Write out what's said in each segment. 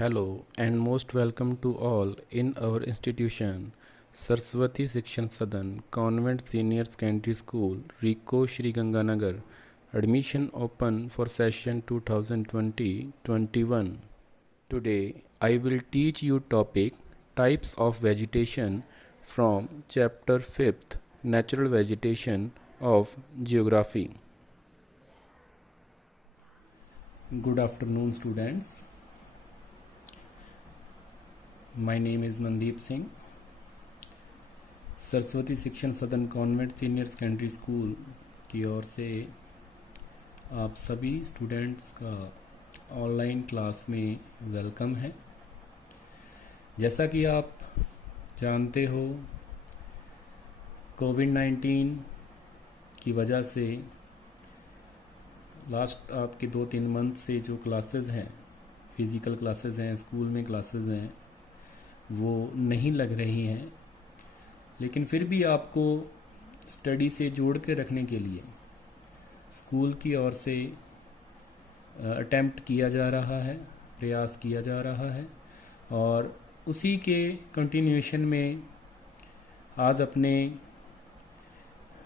Hello and most welcome to all in our institution, Saraswati Shikshan Sadan, Convent Senior Secondary School, Rico Shri Ganganagar. Admission open for session 2020-21. Today I will teach you topic types of vegetation from chapter 5th Natural Vegetation of Geography. Good afternoon students. My name is Mandeep Singh. Saraswati शिक्षण सदन convent senior secondary school की ओर से आप सभी students का online class में welcome है। जैसा कि आप जानते हो, कोविड-19 की वजह से लास्ट आपके 2-3 मंथ से जो क्लासेस हैं, फिज़िकल क्लासेस हैं, स्कूल में क्लासेस हैं, वो नहीं लग रही हैं। लेकिन फिर भी आपको स्टडी से जोड़ के रखने के लिए स्कूल की ओर से अटेम्प्ट किया जा रहा है, प्रयास किया जा रहा है और उसी के कंटिन्यूएशन में आज अपने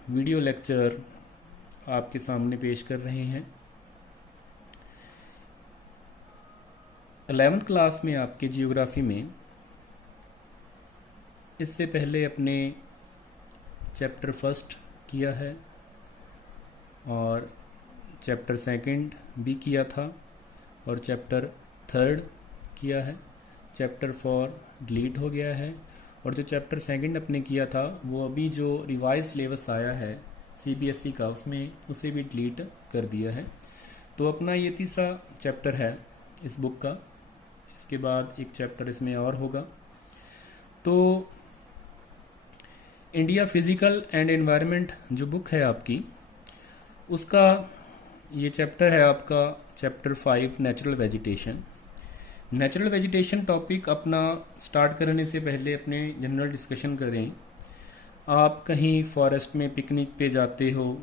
वीडियो लेक्चर आपके सामने पेश कर रहे हैं। 11th क्लास में आपके जियोग्राफी में इससे पहले अपने चैप्टर फर्स्ट किया है और चैप्टर सेकंड भी किया था और चैप्टर थर्ड किया है। चैप्टर 4 डिलीट हो गया है और जो चैप्टर सेकंड अपने किया था वो अभी जो रिवाइज सिलेबस आया है सीबीएसई का, उसमें उसे भी डिलीट कर दिया है। तो अपना ये तीसरा चैप्टर है इस बुक का। इसके बाद एक चैप्टर इसमें और होगा। तो इंडिया फिजिकल एंड एनवायरनमेंट जो बुक है आपकी, उसका ये चैप्टर है आपका chapter 5 natural vegetation. Natural vegetation topic अपना स्टार्ट करने से पहले अपने जनरल डिस्कशन करें। आप कहीं फॉरेस्ट में पिकनिक पे जाते हो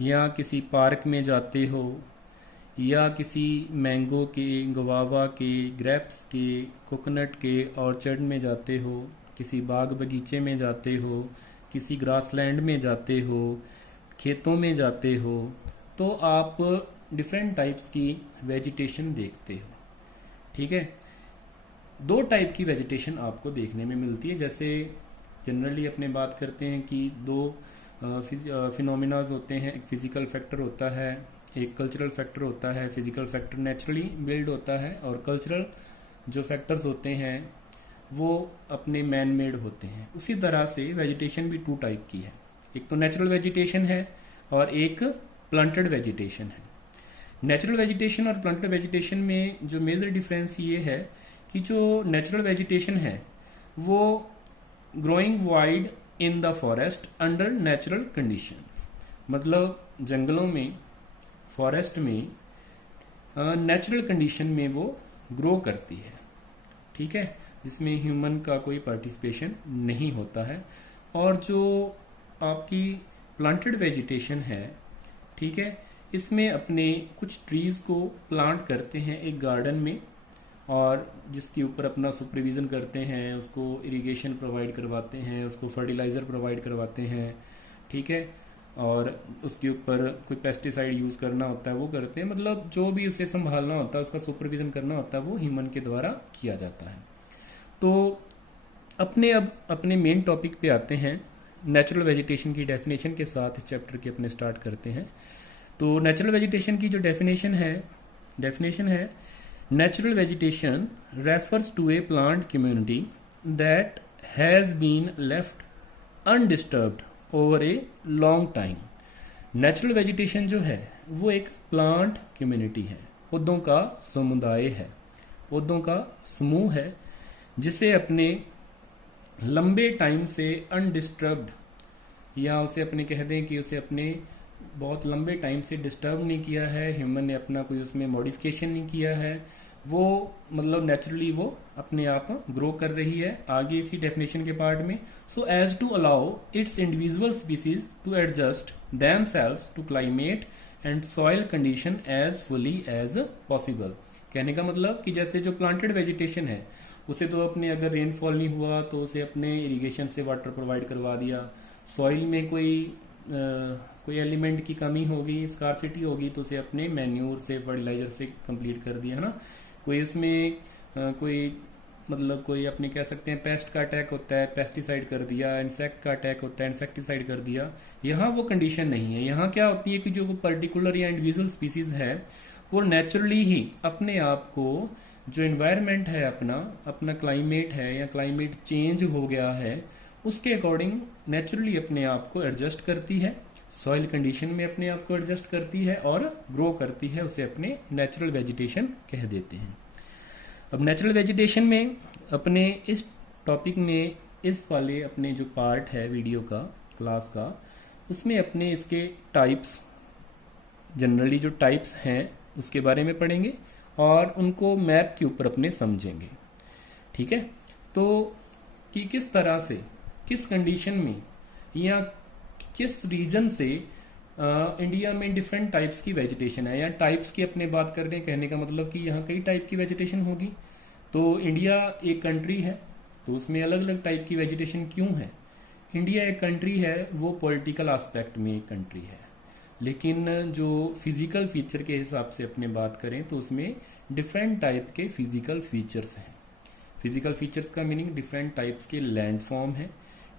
या किसी पार्क में जाते हो या किसी मैंगो के, गुआवा के, ग्रेप्स के, कोकोनट के ऑर्चर्ड में जाते हो, किसी बाग बगीचे में जाते हो, किसी ग्रासलैंड में जाते हो, खेतों में जाते हो, तो आप डिफरेंट टाइप्स की वेजिटेशन देखते हो। ठीक है, 2 टाइप की वेजिटेशन आपको देखने में मिलती है। जैसे जनरली अपने बात करते हैं कि 2 फिनोमिनाज होते हैं, एक फिजिकल फैक्टर होता है, एक कल्चरल फैक्टर होता है। फिजिकल फैक्टर नेचुरली बिल्ड होता है और कल्चरल जो फैक्टर्स होते हैं वो अपने मैन मेड होते हैं। उसी तरह से वेजिटेशन भी 2 टाइप की है, एक तो नेचुरल वेजिटेशन है और एक प्लांटेड वेजिटेशन है। नेचुरल वेजिटेशन और प्लांटेड वेजिटेशन में जो मेजर डिफरेंस ये है कि जो नेचुरल वेजिटेशन है वो growing wide in the forest under natural condition, मतलब जंगलों में, फॉरेस्ट में नेचुरल कंडीशन में वो ग्रो करती है। ठीक है, जिसमें ह्यूमन का कोई पार्टिसिपेशन नहीं होता है। और जो आपकी प्लांटेड वेजिटेशन है, ठीक है, इसमें अपने कुछ ट्रीज को प्लांट करते हैं एक गार्डन में और जिसके ऊपर अपना सुपरविजन करते हैं, उसको इरिगेशन प्रोवाइड करवाते हैं, उसको फर्टिलाइज़र प्रोवाइड करवाते हैं। ठीक है, और उसके ऊपर कोई पेस्टिसाइड यूज़ करना होता है वो करते हैं, मतलब जो भी उसे संभालना होता है, उसका सुपरविजन करना होता है, वो ह्यूमन के द्वारा किया जाता है। तो अब अपने मेन टॉपिक पे आते हैं। नेचुरल वेजिटेशन की डेफिनेशन के साथ इस चैप्टर के अपने स्टार्ट करते हैं। तो नेचुरल वेजिटेशन की जो डेफिनेशन है natural vegetation refers to a plant community that has been left undisturbed over a long time. Natural vegetation जो है वो एक प्लांट कम्युनिटी है, पौधों का समुदाय है, पौधों का समूह है जिसे अपने लंबे टाइम से अनडिस्टर्ब्ड, या उसे अपने कह दें कि उसे अपने बहुत लंबे टाइम से डिस्टर्ब नहीं किया है, ह्यूमन ने अपना कोई उसमें मॉडिफिकेशन नहीं किया है, वो मतलब नेचुरली वो अपने आप ग्रो कर रही है। आगे इसी डेफिनेशन के पार्ट में, so as to allow its individual species to adjust themselves to climate and soil condition as fully as possible. कहने का मतलब कि जैसे जो प्लांटेड वेजिटेशन है उसे तो अपने अगर रेनफॉल नहीं हुआ तो उसे अपने इरिगेशन से वाटर प्रोवाइड करवा दिया। सॉइल में कोई एलिमेंट की कमी होगी, स्कार्सिटी होगी, तो उसे अपने मैन्यूर से, फर्टिलाइजर से कंप्लीट कर दिया, है ना। कोई उसमें कोई मतलब कोई अपने कह सकते हैं पेस्ट का अटैक होता है, पेस्टिसाइड कर दिया। इंसेक्ट का अटैक होता है, इंसेक्टिसाइड कर दिया। यहाँ वो कंडीशन नहीं है। यहाँ क्या होती है कि जो पर्टिकुलर या इंडिविजुअल स्पीसीज है वो नेचुरली ही अपने आप को, जो इन्वायरमेंट है अपना क्लाइमेट है या क्लाइमेट चेंज हो गया है, उसके अकॉर्डिंग नेचुरली अपने आप को एडजस्ट करती है, सॉइल कंडीशन में अपने आप को एडजस्ट करती है और ग्रो करती है। उसे अपने नेचुरल वेजिटेशन कह देते हैं। अब नेचुरल वेजिटेशन में अपने इस टॉपिक में, इस वाले अपने जो पार्ट है वीडियो का, क्लास का, उसमें अपने इसके टाइप्स, जनरली जो टाइप्स हैं उसके बारे में पढ़ेंगे और उनको मैप के ऊपर अपने समझेंगे। ठीक है, तो कि किस तरह से, किस कंडीशन में या किस रीजन से इंडिया में डिफरेंट टाइप्स की वेजिटेशन है, या टाइप्स की अपने बात कर रहे हैं, कहने का मतलब कि यहाँ कई टाइप की वेजिटेशन होगी। तो इंडिया एक कंट्री है तो उसमें अलग अलग टाइप की वेजिटेशन क्यों है। इंडिया एक कंट्री है, वो पॉलिटिकल एस्पेक्ट में एक कंट्री है, लेकिन जो फिजिकल फीचर के हिसाब से अपने बात करें तो उसमें डिफरेंट टाइप के फिजिकल फीचर्स हैं। फिजिकल फीचर्स का मीनिंग डिफरेंट टाइप्स के लैंडफॉर्म है,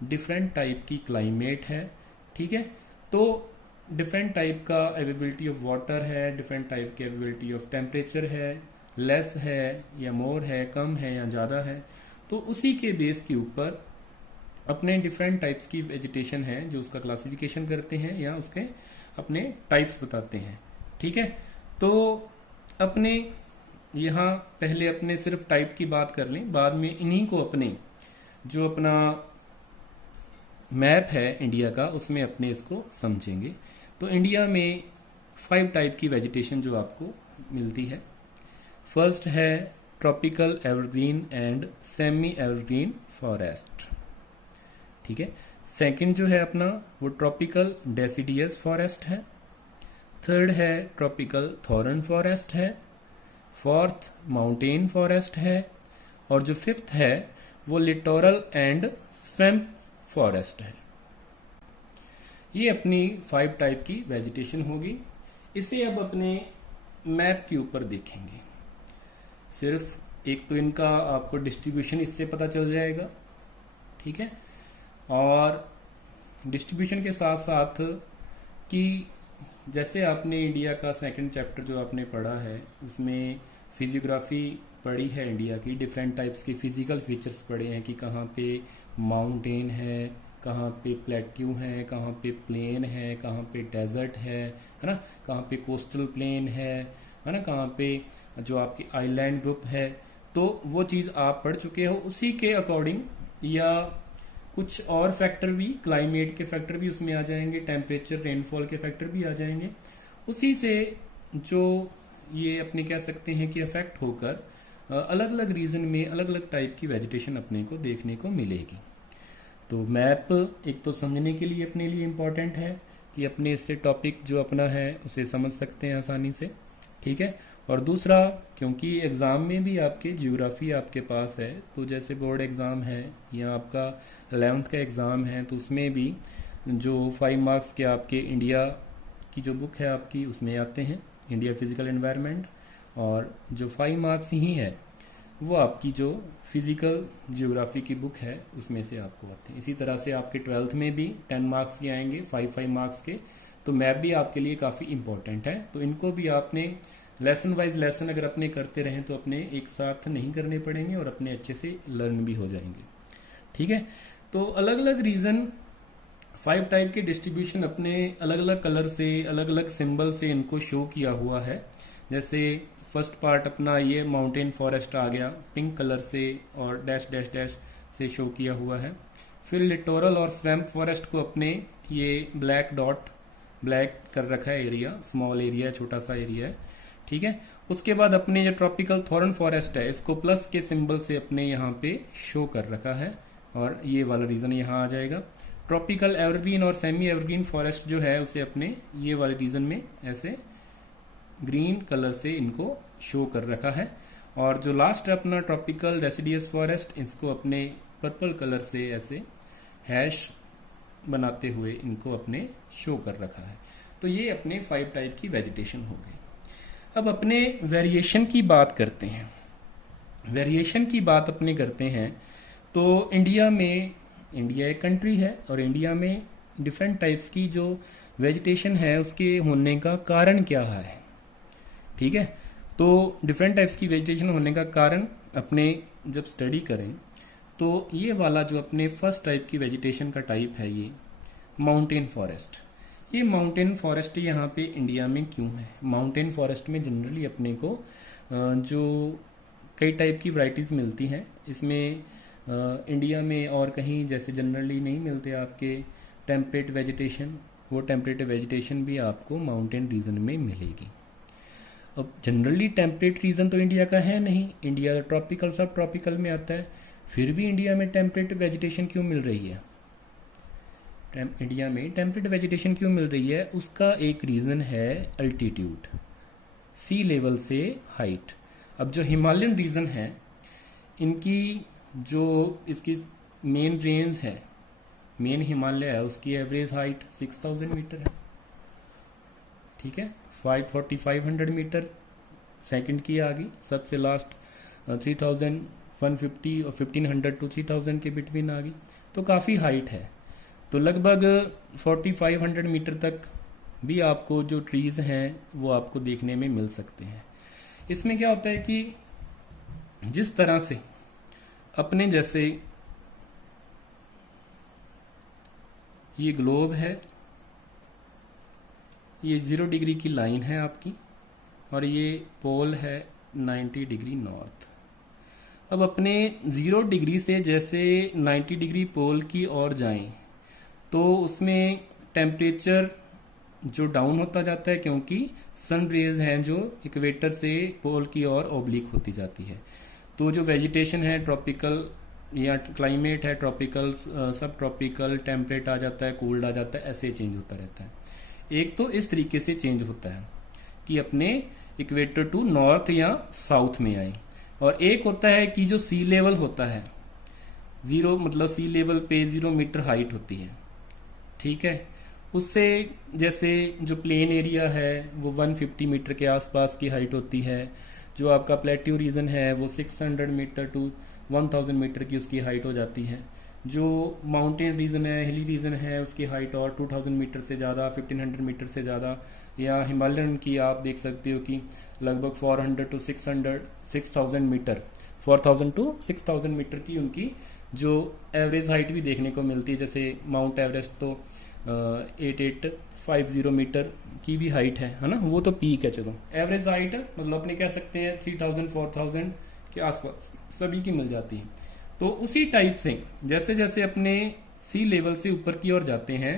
डिफरेंट टाइप की क्लाइमेट है। ठीक है, तो डिफरेंट टाइप का अवेलेबिलिटी ऑफ वाटर है, डिफरेंट टाइप की अवेलेबिलिटी ऑफ टेम्परेचर है, लेस है या मोर है, कम है या ज़्यादा है। तो उसी के बेस के ऊपर अपने डिफरेंट टाइप्स की वेजिटेशन है जो उसका क्लासिफिकेशन करते हैं या उसके अपने टाइप्स बताते हैं। ठीक है, तो अपने यहाँ पहले अपने सिर्फ टाइप की बात कर लें, बाद में इन्हीं को अपने जो अपना मैप है इंडिया का उसमें अपने इसको समझेंगे। तो इंडिया में 5 टाइप की वेजिटेशन जो आपको मिलती है। फर्स्ट है tropical evergreen and semi evergreen forest. ठीक है, सेकंड जो है अपना वो ट्रॉपिकल डेसिडियस फॉरेस्ट है। थर्ड है ट्रॉपिकल थॉर्न फॉरेस्ट है। फोर्थ माउंटेन फॉरेस्ट है। और जो फिफ्थ है वो लिटोरल एंड स्वैम्प फॉरेस्ट है। ये अपनी 5 टाइप की वेजिटेशन होगी। इसे अब अपने मैप के ऊपर देखेंगे। सिर्फ एक तो इनका आपको डिस्ट्रीब्यूशन इससे पता चल जाएगा। ठीक है, और डिस्ट्रीब्यूशन के साथ साथ कि जैसे आपने इंडिया का सेकंड चैप्टर जो आपने पढ़ा है उसमें फिजियोग्राफी पढ़ी है इंडिया की, डिफरेंट टाइप्स के फिजिकल फीचर्स पढ़े हैं कि कहाँ पे माउंटेन है, कहाँ पे प्लेट्यू है, कहाँ पे प्लेन है, कहाँ पे डेजर्ट है ना, कहाँ पे कोस्टल प्लेन है ना, कहाँ पे जो आपकी आइलैंड ग्रुप है। तो वो चीज़ आप पढ़ चुके हो। उसी के अकॉर्डिंग या कुछ और फैक्टर भी, क्लाइमेट के फैक्टर भी उसमें आ जाएंगे, टेम्परेचर, रेनफॉल के फैक्टर भी आ जाएंगे। उसी से जो ये अपने कह सकते हैं कि अफेक्ट होकर अलग अलग रीजन में अलग अलग टाइप की वेजिटेशन अपने को देखने को मिलेगी। तो मैप एक तो समझने के लिए अपने लिए इम्पोर्टेंट है कि अपने इससे टॉपिक जो अपना है उसे समझ सकते हैं आसानी से। ठीक है, और दूसरा क्योंकि एग्ज़ाम में भी आपके ज्योग्राफी आपके पास है, तो जैसे बोर्ड एग्ज़ाम है या आपका 11th का एग्ज़ाम है तो उसमें भी जो 5 मार्क्स के आपके इंडिया की जो बुक है आपकी उसमें आते हैं, इंडिया फिजिकल एनवायरनमेंट, और जो 5 मार्क्स ही है वो आपकी जो फिजिकल ज्योग्राफी की बुक है उसमें से आपको आते हैं। इसी तरह से आपके 12th में भी 10 मार्क्स के आएंगे, 5 मार्क्स के। तो मैप भी आपके लिए काफ़ी इंपॉर्टेंट है। तो इनको भी आपने लेसन वाइज लेसन अगर अपने करते रहें तो अपने एक साथ नहीं करने पड़ेंगे और अपने अच्छे से लर्न भी हो जाएंगे। ठीक है, तो अलग अलग रीजन, 5 टाइप के डिस्ट्रीब्यूशन अपने अलग अलग कलर से, अलग अलग सिंबल से इनको शो किया हुआ है। जैसे फर्स्ट पार्ट अपना ये माउंटेन फॉरेस्ट आ गया पिंक कलर से और डैश डैश डैश से शो किया हुआ है। फिर लिटोरल और स्वैम्प फॉरेस्ट को अपने ये ब्लैक डॉट, ब्लैक कर रखा है एरिया, स्मॉल एरिया, छोटा सा एरिया है। ठीक है, उसके बाद अपने जो ट्रॉपिकल थॉर्न फॉरेस्ट है इसको प्लस के सिंबल से अपने यहाँ पे शो कर रखा है और ये वाला रीजन यहाँ आ जाएगा। ट्रॉपिकल एवरग्रीन और सेमी एवरग्रीन फॉरेस्ट जो है उसे अपने ये वाले रीजन में ऐसे ग्रीन कलर से इनको शो कर रखा है। और जो लास्ट अपना ट्रॉपिकल डेसिडियस फॉरेस्ट, इसको अपने पर्पल कलर से ऐसे हैश बनाते हुए इनको अपने शो कर रखा है। तो ये अपने 5 टाइप की वेजिटेशन हो गई। अब अपने वेरिएशन की बात करते हैं। वेरिएशन की बात अपने करते हैं तो इंडिया एक कंट्री है और इंडिया में डिफरेंट टाइप्स की जो वेजिटेशन है उसके होने का कारण क्या है। ठीक है, तो डिफरेंट टाइप्स की वेजिटेशन होने का कारण अपने जब स्टडी करें तो ये वाला जो अपने फर्स्ट टाइप की वेजिटेशन का टाइप है ये माउंटेन फॉरेस्ट। ये माउंटेन फॉरेस्ट यहाँ पे इंडिया में क्यों है? माउंटेन फॉरेस्ट में जनरली अपने को जो कई टाइप की वैरायटीज़ मिलती हैं, इसमें इंडिया में और कहीं जैसे जनरली नहीं मिलते आपके टेम्परेट वेजिटेशन, वो टेम्परेट वेजिटेशन भी आपको माउंटेन रीजन में मिलेगी। अब जनरली टेम्परेट रीजन तो इंडिया का है नहीं, इंडिया ट्रॉपिकल सब ट्रॉपिकल में आता है, फिर भी इंडिया में टेम्परेट वेजिटेशन क्यों मिल रही है? इंडिया में टेम्परेट वेजिटेशन क्यों मिल रही है? उसका एक रीज़न है अल्टीट्यूड, सी लेवल से हाइट। अब जो हिमालयन रीजन है इनकी जो इसकी मेन रेंज है, मेन हिमालय है, उसकी एवरेज हाइट 6000 मीटर है। ठीक है, 4500 मीटर सेकंड की आ गई, सबसे लास्ट 3150 और 1500 टू 3000 के बिटवीन आ गई, तो काफ़ी हाइट है। तो लगभग 4500 मीटर तक भी आपको जो ट्रीज हैं वो आपको देखने में मिल सकते हैं। इसमें क्या होता है कि जिस तरह से अपने जैसे ये ग्लोब है, ये 0 डिग्री की लाइन है आपकी, और ये पोल है 90 डिग्री नॉर्थ। अब अपने 0 डिग्री से जैसे 90 डिग्री पोल की ओर जाएं तो उसमें टेम्परेचर जो डाउन होता जाता है, क्योंकि सन रेज हैं जो इक्वेटर से पोल की ओर ओब्लिक होती जाती है। तो जो वेजिटेशन है ट्रॉपिकल या क्लाइमेट है ट्रॉपिकल, सब ट्रॉपिकल, टेम्परेट आ जाता है, कोल्ड आ जाता है, ऐसे चेंज होता रहता है। एक तो इस तरीके से चेंज होता है कि अपने इक्वेटर टू नॉर्थ या साउथ में आए, और एक होता है कि जो सी लेवल होता है 0, मतलब सी लेवल पे 0 मीटर हाइट होती है। ठीक है, उससे जैसे जो प्लेन एरिया है वो 150 मीटर के आसपास की हाइट होती है, जो आपका प्लेट्यू रीजन है वो 600 मीटर टू 1000 मीटर की उसकी हाइट हो जाती है। जो माउंटेन रीजन है, हिली रीजन है, उसकी हाइट और 2000 मीटर से ज़्यादा, 1500 मीटर से ज़्यादा, या हिमालयन की आप देख सकते हो कि लगभग 400 टू 6000 मीटर, 4000 टू 6000 मीटर की उनकी जो एवरेज हाइट भी देखने को मिलती है। जैसे माउंट एवरेस्ट तो 8850 मीटर की भी हाइट है ना, वो तो पीक है। चलो एवरेज हाइट मतलब अपने कह सकते हैं 3000 4000 के आसपास सभी की मिल जाती है। तो उसी टाइप से जैसे जैसे अपने सी लेवल से ऊपर की ओर जाते हैं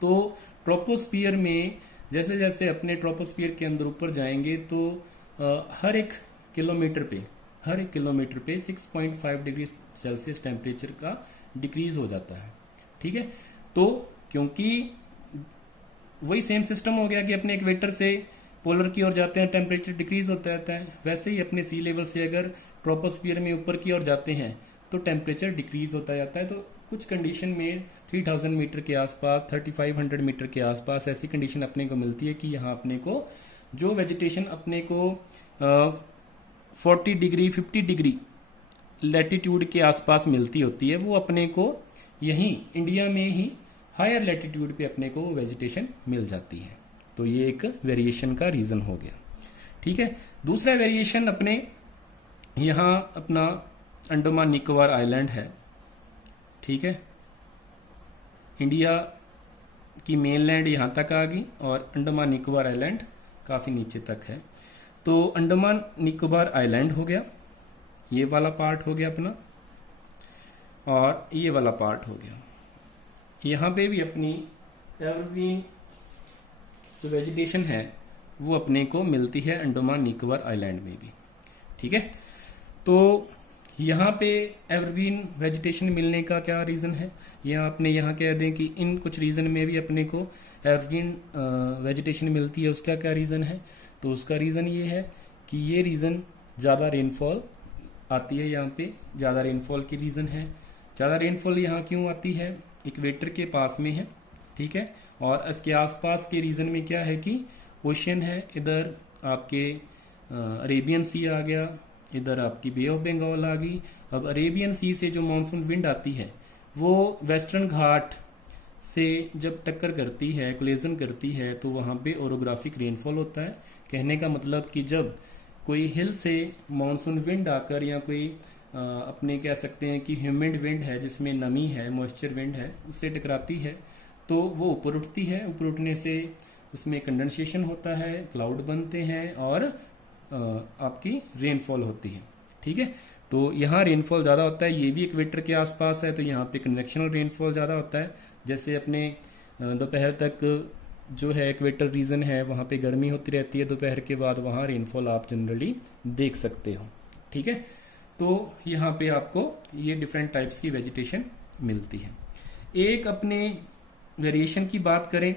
तो ट्रोपोस्फियर में जैसे जैसे अपने ट्रोपोस्फियर के अंदर ऊपर जाएंगे तो हर एक किलोमीटर पे 6.5 डिग्री सेल्सियस टेम्परेचर का डिक्रीज हो जाता है। ठीक है, तो क्योंकि वही सेम सिस्टम हो गया कि अपने इक्वेटर से पोलर की ओर जाते हैं टेम्परेचर डिक्रीज होता रहता है, वैसे ही अपने सी लेवल से अगर ट्रोपोस्फियर में ऊपर की ओर जाते हैं तो टेम्परेचर डिक्रीज होता जाता है। तो कुछ कंडीशन में 3000 मीटर के आसपास, 3500 मीटर के आसपास ऐसी कंडीशन अपने को मिलती है कि यहाँ अपने को जो वेजिटेशन अपने को 40 डिग्री 50 डिग्री लैटिट्यूड के आसपास मिलती होती है, वो अपने को यहीं इंडिया में ही हायर लैटिट्यूड पे अपने को वेजिटेशन मिल जाती है। तो ये एक वेरिएशन का रीजन हो गया। ठीक है, दूसरा वेरिएशन अपने यहाँ अपना अंडमान निकोबार आइलैंड है। ठीक है, इंडिया की मेनलैंड यहाँ तक आ गई और अंडमान निकोबार आइलैंड काफ़ी नीचे तक है। तो अंडमान निकोबार आइलैंड हो गया, ये वाला पार्ट हो गया अपना, और ये वाला पार्ट हो गया। यहाँ पे भी अपनी एवरग्रीन जो वेजिटेशन है वो अपने को मिलती है अंडमान निकोबार आइलैंड में भी। ठीक है, तो यहाँ पे एवरग्रीन वेजिटेशन मिलने का क्या रीज़न है, या अपने यहाँ कह दें कि इन कुछ रीज़न में भी अपने को एवरग्रीन वेजिटेशन मिलती है, उसका क्या रीज़न है? तो उसका रीज़न ये है कि ये रीज़न ज़्यादा रेनफॉल आती है, यहाँ पे ज़्यादा रेनफॉल की रीज़न है। ज़्यादा रेनफॉल यहाँ क्यों आती है, इक्वेटर के पास में है, ठीक है। और इसके आसपास के रीजन में क्या है कि ओशियन है, इधर आपके अरेबियन सी आ गया, इधर आपकी बे ऑफ बंगाल आ गई। अब अरेबियन सी से जो मानसून विंड आती है वो वेस्टर्न घाट से जब टक्कर करती है, कोलिजन करती है, तो वहाँ पे ओरोग्राफिक रेनफॉल होता है। कहने का मतलब कि जब कोई हिल से मानसून विंड आकर या कोई अपने कह सकते हैं कि ह्यूमिड विंड है जिसमें नमी है, मॉइस्चर विंड है, उससे टकराती है तो वो ऊपर उठती है। ऊपर उठने से उसमें कंडेंसेशन होता है, क्लाउड बनते हैं और आपकी रेनफॉल होती है, ठीक है। तो यहाँ रेनफॉल ज़्यादा होता है, ये भी इक्वेटर के आसपास है तो यहाँ पे कन्वेक्शनल रेनफॉल ज़्यादा होता है। जैसे अपने दोपहर तक जो है इक्वेटर रीजन है वहाँ पे गर्मी होती रहती है, दोपहर के बाद वहाँ रेनफॉल आप जनरली देख सकते हो, ठीक है। तो यहाँ पे आपको ये डिफरेंट टाइप्स की वेजिटेशन मिलती है। एक अपने वेरिएशन की बात करें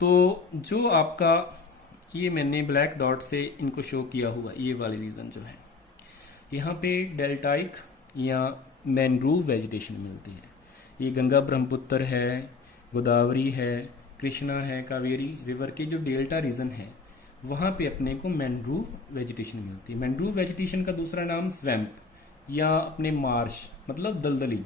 तो जो आपका ये मैंने ब्लैक डॉट से इनको शो किया हुआ ये वाली रीजन जो है, यहाँ पे डेल्टाइक या मैनग्रूव वेजिटेशन मिलती है। ये गंगा ब्रह्मपुत्र है, गोदावरी है, कृष्णा है, कावेरी रिवर के जो डेल्टा रीजन है वहाँ पे अपने को मैनग्रूव वेजिटेशन मिलती है। मैनग्रूव वेजिटेशन का दूसरा नाम स्वैम्प या अपने मार्श मतलब दलदली,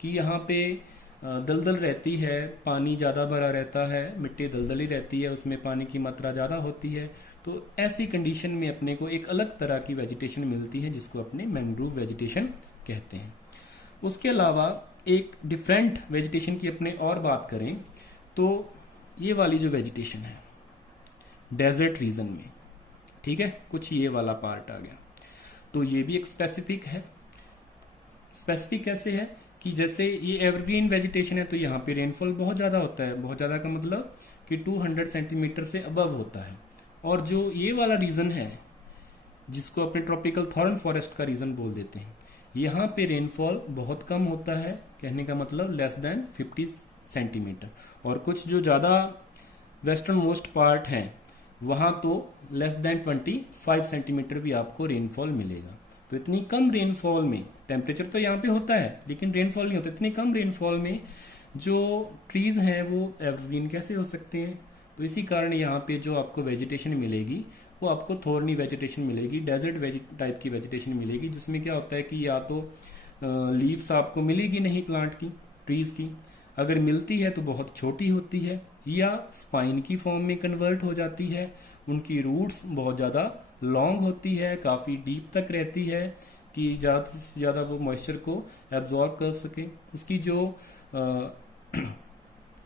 कि यहाँ पे दलदल रहती है, पानी ज़्यादा भरा रहता है, मिट्टी दलदली रहती है, उसमें पानी की मात्रा ज़्यादा होती है। तो ऐसी कंडीशन में अपने को एक अलग तरह की वेजिटेशन मिलती है जिसको अपने मैनग्रूव वेजिटेशन कहते हैं। उसके अलावा एक डिफरेंट वेजिटेशन की अपने और बात करें तो ये वाली जो वेजिटेशन है डेजर्ट रीजन में, ठीक है, कुछ ये वाला पार्ट आ गया, तो ये भी एक स्पेसिफिक है। स्पेसिफिक कैसे है कि जैसे ये एवरग्रीन वेजिटेशन है तो यहाँ पे रेनफॉल बहुत ज़्यादा होता है, बहुत ज़्यादा का मतलब कि 200 सेंटीमीटर से अबव होता है। और जो ये वाला रीजन है जिसको अपने ट्रॉपिकल थॉर्न फॉरेस्ट का रीजन बोल देते हैं, यहाँ पे रेनफॉल बहुत कम होता है, कहने का मतलब लेस देन 50 सेंटीमीटर। और कुछ जो ज़्यादा वेस्टर्न मोस्ट पार्ट हैं वहाँ तो लेस देन 25 सेंटीमीटर भी आपको रेनफॉल मिलेगा। तो इतनी कम रेनफॉल में, टेम्परेचर तो यहाँ पे होता है लेकिन रेनफॉल नहीं होता, इतनी कम रेनफॉल में जो ट्रीज हैं वो एवरग्रीन कैसे हो सकते हैं। तो इसी कारण यहाँ पे जो आपको वेजिटेशन मिलेगी वो आपको थोर्नी वेजिटेशन मिलेगी, डेजर्ट टाइप की वेजिटेशन मिलेगी, जिसमें क्या होता है कि या तो लीव्स आपको मिलेगी नहीं प्लांट की, ट्रीज की, अगर मिलती है तो बहुत छोटी होती है या स्पाइन की फॉर्म में कन्वर्ट हो जाती है, उनकी रूट्स बहुत ज़्यादा लॉन्ग होती है, काफ़ी डीप तक रहती है कि ज़्यादा से ज़्यादा वो मॉइस्चर को एब्जॉर्ब कर सके। उसकी जो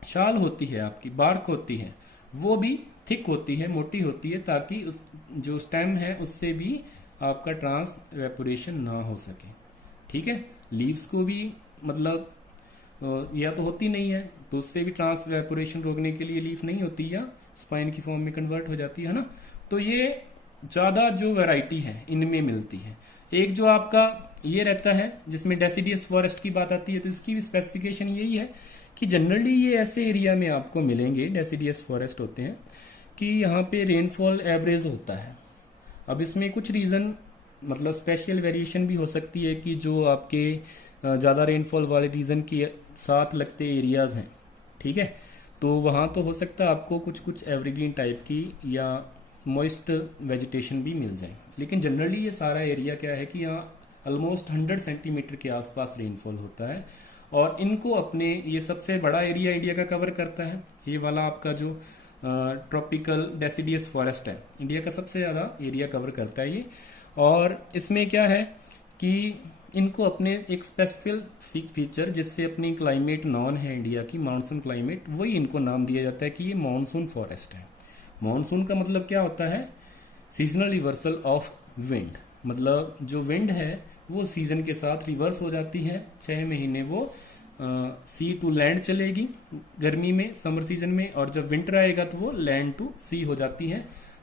शाल होती है, आपकी बार्क होती है, वो भी थिक होती है, मोटी होती है, ताकि उस जो स्टेम है उससे भी आपका ट्रांस वेपोरेशन ना हो सके, ठीक है। लीव्स को भी मतलब या तो होती नहीं है तो उससे भी ट्रांस वेपोरेशन रोकने के लिए लीफ नहीं होती या स्पाइन की फॉर्म में कन्वर्ट हो जाती है ना। तो ये ज़्यादा जो वैरायटी है इनमें मिलती है। एक जो आपका ये रहता है जिसमें डेसिडियस फॉरेस्ट की बात आती है, तो इसकी भी स्पेसिफिकेशन यही है कि जनरली ये ऐसे एरिया में आपको मिलेंगे, डेसिडियस फॉरेस्ट होते हैं, कि यहाँ पे रेनफॉल एवरेज होता है। अब इसमें कुछ रीज़न मतलब स्पेशल वेरिएशन भी हो सकती है कि जो आपके ज़्यादा रेनफॉल वाले रीजन के साथ लगते एरियाज हैं, ठीक है, तो वहाँ तो हो सकता है आपको कुछ कुछ एवरग्रीन टाइप की या मॉइस्ट वेजिटेशन भी मिल जाए। लेकिन जनरली ये सारा एरिया क्या है कि यहाँ ऑलमोस्ट 100 सेंटीमीटर के आसपास रेनफॉल होता है। और इनको अपने ये सबसे बड़ा एरिया इंडिया का कवर करता है, ये वाला आपका जो ट्रॉपिकल डेसिडियस फॉरेस्ट है इंडिया का सबसे ज़्यादा एरिया कवर करता है ये। और इसमें क्या है कि इनको अपने एक स्पेसिफिक फीचर जिससे अपनी क्लाइमेट नॉन है इंडिया की, मानसून क्लाइमेट, वही इनको नाम दिया जाता है कि ये मानसून फॉरेस्ट है। मानसून का मतलब क्या होता है, सीजनल रिवर्सल ऑफ विंड, मतलब जो विंड है वो सीजन के साथ रिवर्स हो जाती है। 6 महीने वो सी टू लैंड चलेगी गर्मी में, समर सीजन में, और जब विंटर आएगा तो वो लैंड टू सी हो जाती है।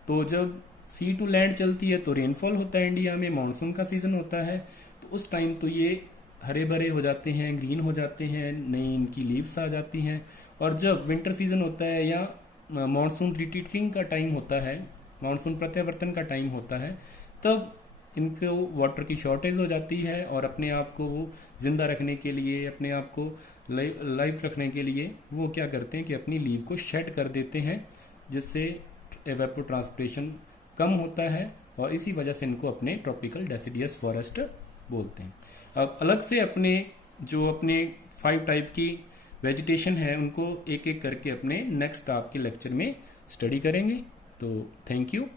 तो जब सी टू लैंड चलती है तो रेनफॉल होता है इंडिया में, मानसून का सीजन होता है, तो उस टाइम तो ये हरे भरे हो जाते हैं, ग्रीन हो जाते हैं, नई इनकी लीव्स आ जाती हैं। और जब विंटर सीजन होता है या मानसून रिट्रीटिंग का टाइम होता है, मानसून प्रत्यावर्तन का टाइम होता है, तब इनको वाटर की शॉर्टेज हो जाती है और अपने आप को वो जिंदा रखने के लिए, अपने आप को लाइव रखने के लिए वो क्या करते हैं कि अपनी लीव को शेड कर देते हैं, जिससे एवेपोट्रांसपिरेशन कम होता है और इसी वजह से इनको अपने ट्रॉपिकल डेसिडियस फॉरेस्ट बोलते हैं। अब अलग से अपने 5 टाइप की वेजिटेशन है उनको एक एक करके अपने नेक्स्ट आपके लेक्चर में स्टडी करेंगे। तो थैंक यू।